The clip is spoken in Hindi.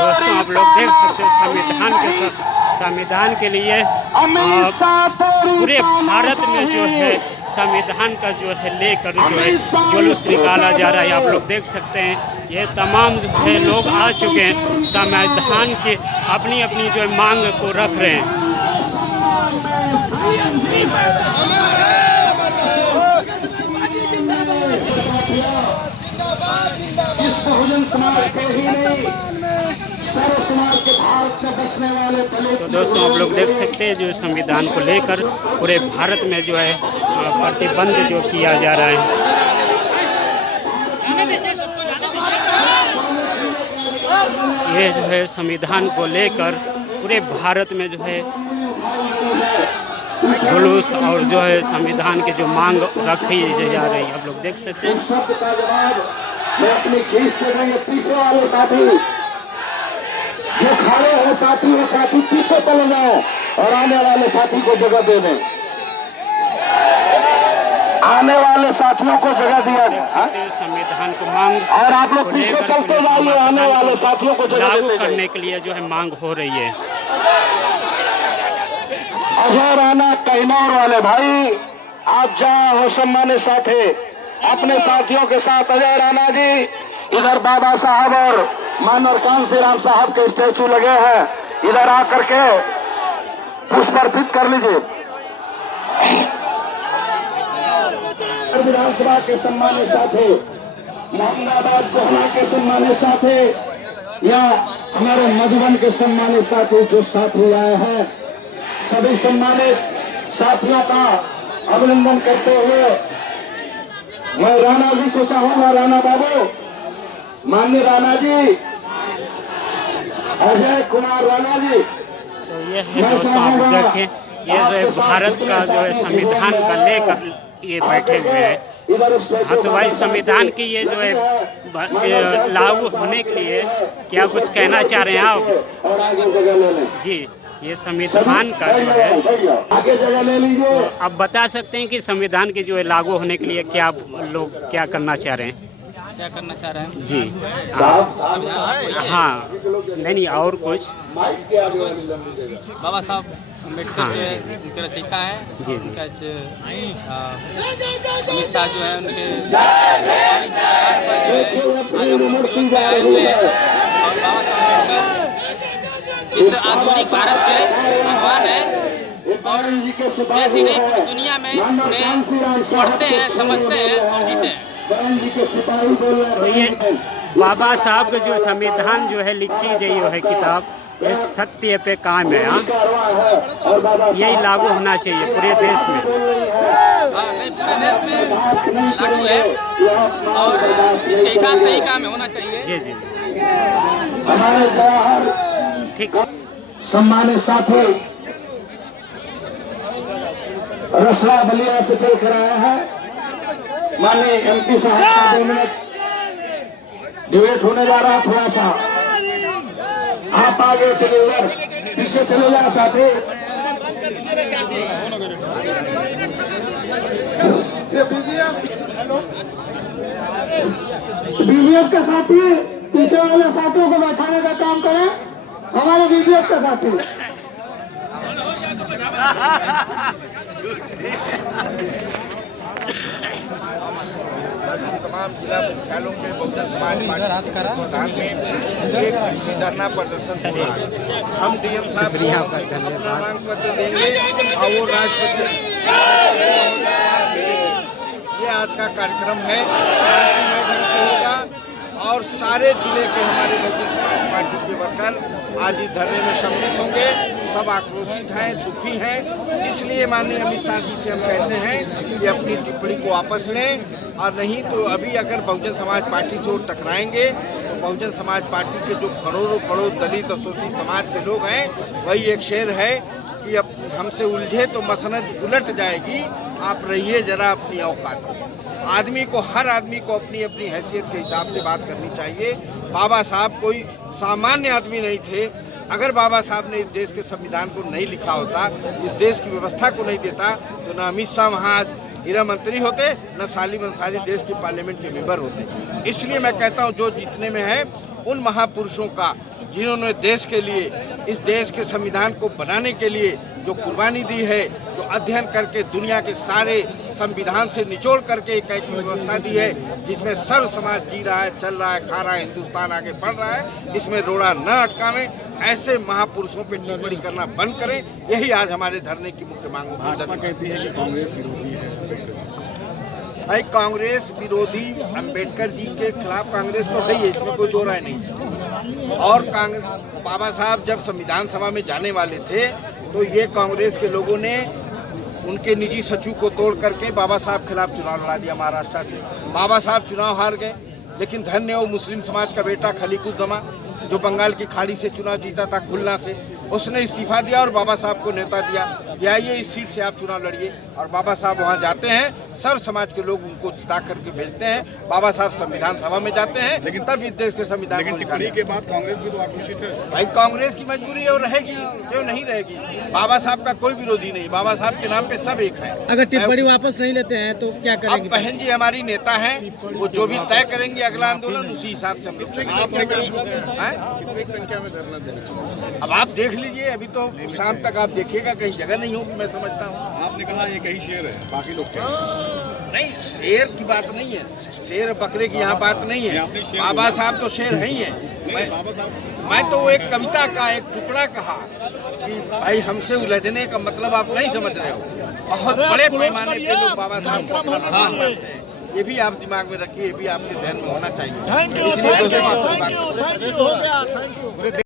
दोस्तों आप लोग देख सकते हैं संविधान के लिए पूरे भारत में जो है संविधान का जो है लेकर जो है जुलूस निकाला जा रहा है। आप लोग देख सकते हैं ये तमाम जो है लोग आ चुके हैं, संविधान की अपनी अपनी जो है मांग को रख रहे हैं। तो दोस्तों आप लोग देख सकते हैं जो संविधान को लेकर पूरे भारत में जो है प्रतिबंध जो किया जा रहा है। ये जो है संविधान को लेकर पूरे भारत में जो है जुलूस और जो है संविधान की जो मांग रखी जा रही है। आप लोग देख सकते हैं पीछे वाले साथी जो खड़े हैं साथी वो साथी पीछे चले जाए और आने वाले साथी को जगह दे दें। आने वाले साथियों को जगह दिया जाए। संविधान को मांग और आप लोग पीछे चलते जाइए, आने वाले साथियों को जगह लागू करने के लिए जो है मांग हो रही है। अजय राणा कैनौर वाले भाई आप जहाँ हो सम्मानित साथी अपने साथियों के साथ। अजय राणा जी इधर बाबा साहब और मानर कांसीराम साहब के स्टैचू लगे हैं, इधर आकर के पुष्प अर्पित कर लीजिए। विधानसभा के सम्मानित साथी, मोहम्मदाबाद गोहना के सम्मानित साथी या हमारे मधुबन के सम्मानित साथी जो साथी आए हैं, सभी सम्मानित साथियों का अभिनंदन करते हुए मैं राणा जी से चाहूंगा, राणा बाबू, माननीय राणा जी, अजय कुमार राणा जी। तो ये है दोस्तों आप देखें ये जो है भारत का जो है संविधान का लेकर ये बैठे हुए हैं। हाँ तो भाई संविधान की ये जो है लागू होने के लिए क्या कुछ कहना चाह रहे हैं आप? जी ये संविधान का जो है तो आप बता सकते हैं कि संविधान की जो है लागू होने के लिए क्या लोग क्या करना चाह रहे हैं? क्या करना चाह रहे हैं जी हाँ नहीं और कुछ बाबा साहब अम्बेडकर जो है उनके रचयिता हैं जी उनका अमित शाह जो है उनके आए हुए हैं और बाबा साहब अम्बेडकर इस आधुनिक भारत के भगवान है और देश ही नहीं पूरी दुनिया में उन्हें पढ़ते हैं, समझते हैं और जीते हैं। तो ये बाबा साहब का जो संविधान जो है लिखी गई है किताब, ये सत्य पे कायम है। हाँ यही लागू होना चाहिए पूरे देश में। हाँ नहीं पूरे देश में लागू है और इसके हिसाब से ही काम होना चाहिए। जी जी ठीक। सम्मानित साथी रसला बलिया से चल कर आया है, माननीय एमपी साहब का 2 मिनट डिबेट होने जा रहा है। थोड़ा सा आप आगे चले उधर पीछे चले जा साथी। बीबीएफ के साथी पीछे वाले साथियों को बैठाने का काम करें, हमारे बीबीएफ के साथी। तमाम जिला मुख्यालयों में बहुजन समाज पार्टी में एक कृषि धरना प्रदर्शन हो रहा है। हम डीएम साहब को अपना मांग पत्र देंगे और वो राष्ट्रपति। ये आज का कार्यक्रम है, शांतिमय ढंग से होगा और सारे जिले के हमारे बहुजन समाज पार्टी के वर्कर आज इस धरने में सम्मिलित होंगे। सब आक्रोशित हैं, दुखी हैं। इसलिए माननीय अमित शाह जी से हम कहते हैं कि अपनी टिप्पणी को वापस लें और नहीं तो अभी अगर बहुजन समाज पार्टी से वो टकराएंगे तो बहुजन समाज पार्टी के जो करोड़ों करोड़ दलित और शोषित समाज के लोग हैं, वही एक शेर है कि अब हमसे उलझे तो मसनद उलट जाएगी, आप रहिए जरा अपनी औकात में। आदमी को, हर आदमी को अपनी अपनी हैसियत के हिसाब से बात करनी चाहिए। बाबा साहब कोई सामान्य आदमी नहीं थे। अगर बाबा साहब ने इस देश के संविधान को नहीं लिखा होता, इस देश की व्यवस्था को नहीं देता, तो न अमित शाह वहाँ गृह मंत्री होते, न सालिम अंसारी देश के पार्लियामेंट के मेंबर होते। इसलिए मैं कहता हूँ जो जीतने में है उन महापुरुषों का जिन्होंने देश के लिए, इस देश के संविधान को बनाने के लिए जो कुर्बानी दी है, जो अध्ययन करके दुनिया के सारे संविधान से निचोड़ करके एक ऐसी व्यवस्था दी है जिसमें सर्व समाज जी रहा है, चल रहा है, खा रहा है, हिंदुस्तान आगे बढ़ रहा है, इसमें रोड़ा न अटकावें, ऐसे महापुरुषों पे टिप्पणी करना बंद करें। यही आज हमारे धरने की मुख्य मांग है। कहती है कि कांग्रेस विरोधी है। भाई कांग्रेस विरोधी अंबेडकर जी के खिलाफ कांग्रेस तो है ही, इसमें कोई दो राय नहीं। और कांग्रेस बाबा साहब जब संविधान सभा में जाने वाले थे तो ये कांग्रेस के लोगों ने उनके निजी सचिव को तोड़ करके बाबा साहब खिलाफ चुनाव लड़ा दिया महाराष्ट्र से। बाबा साहब चुनाव हार गए, लेकिन धन्य हो मुस्लिम समाज का बेटा खलीकुज्जमा जो बंगाल की खाड़ी से चुनाव जीता था खुलना से, उसने इस्तीफा दिया और बाबा साहब को नेता दिया, या ये इस सीट से आप चुनाव लड़िए। और बाबा साहब वहाँ जाते हैं, सर्व समाज के लोग उनको जिता करके भेजते हैं। बाबा साहब संविधान सभा में जाते हैं, लेकिन तब इस देश के संविधान को टिप्पणी के बाद कांग्रेस भी तो आक्रोशित है। भाई कांग्रेस की मजबूरी है और रहेगी, क्यों नहीं रहेगी। बाबा साहब का कोई विरोधी नहीं, बाबा साहब के नाम पे सब एक है। अगर टिप्पणी वापस नहीं लेते हैं तो क्या अब करेंगे? बहन जी हमारी नेता हैं, वो जो भी तय करेंगे अगला आंदोलन उसी हिसाब से हम लोग कितनी संख्या में धरना देना चाहिए? अब आप देख लीजिए, अभी तो शाम तक आप देखिएगा, कहीं जगह नहीं होगी, मैं समझता हूँ। आपने कहा ये कहीं शेर है, बाकी लोग क्या हैं? नहीं, शेर की बात नहीं है, शेर बकरे की यहाँ बात नहीं है। बाबा साहब तो शेर है ही है। बाबा साहब मैं तो एक कविता का एक टुकड़ा कहा कि भाई हमसे उलझने का मतलब आप नहीं समझ रहे हो। बहुत बड़े पैमाने पे लोग बाबा साहब को अपना भगवान मानते हैं, ये भी आप दिमाग में रखिए, ये भी आपके ध्यान में होना चाहिए। इसलिए